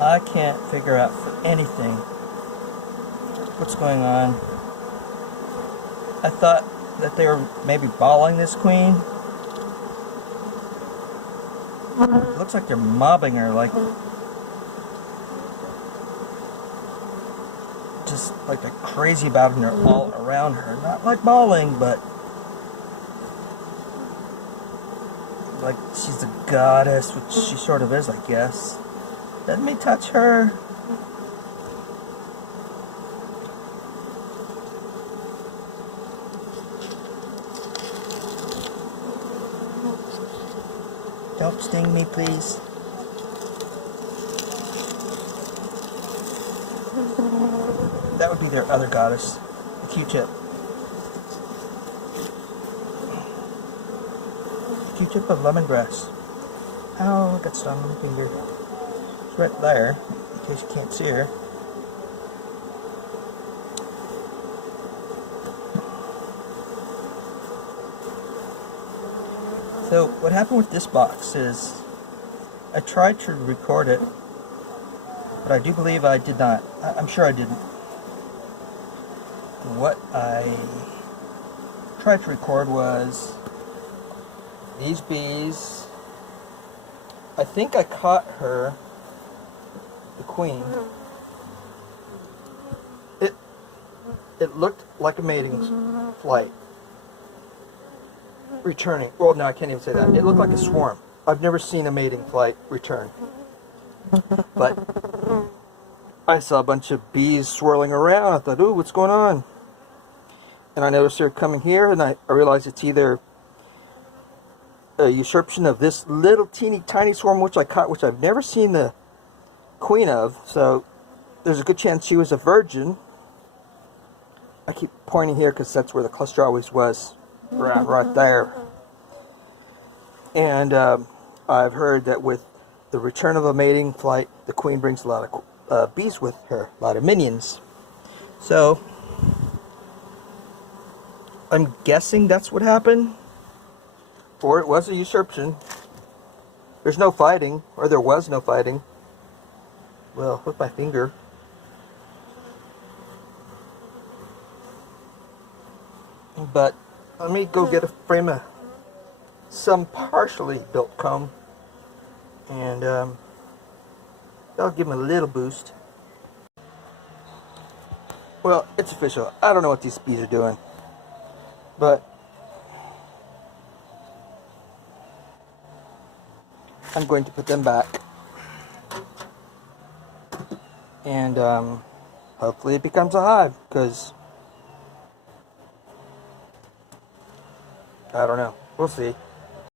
I can't figure out for anything what's going on. I thought that they were maybe balling this queen. It looks like they're mobbing her, like just like they're crazy about her all around her. Not like balling, but like she's a goddess, which she sort of is, I guess. Let me touch her. Don't sting me, please. That would be their other goddess, the Q-tip. Q-tip of lemongrass. Ow, I got stung on my finger. It's right there, in case you can't see her. So what happened with this box is I tried to record it, but I do believe I did not. I'm sure I didn't. What I tried to record was these bees. I think I caught her, the queen. It looked like a mating flight. Returning. Well, no, I can't even say that. It looked like a swarm. I've never seen a mating flight return. But I saw a bunch of bees swirling around. I thought, ooh, what's going on? And I noticed her coming here, and I realized it's either a usurpation of this little teeny tiny swarm which I caught, which I've never seen the queen of. So there's a good chance she was a virgin. I keep pointing here because that's where the cluster always was. Right there. And I've heard that with the return of a mating flight, the queen brings a lot of bees with her, a lot of minions. So I'm guessing that's what happened, or it was a usurpation. There's no fighting, or there was no fighting. Well, with my finger. But let me go get a frame of some partially built comb, and that'll give them a little boost. Well, it's official. I don't know what these bees are doing, but I'm going to put them back, and hopefully it becomes a hive, because I don't know. We'll see.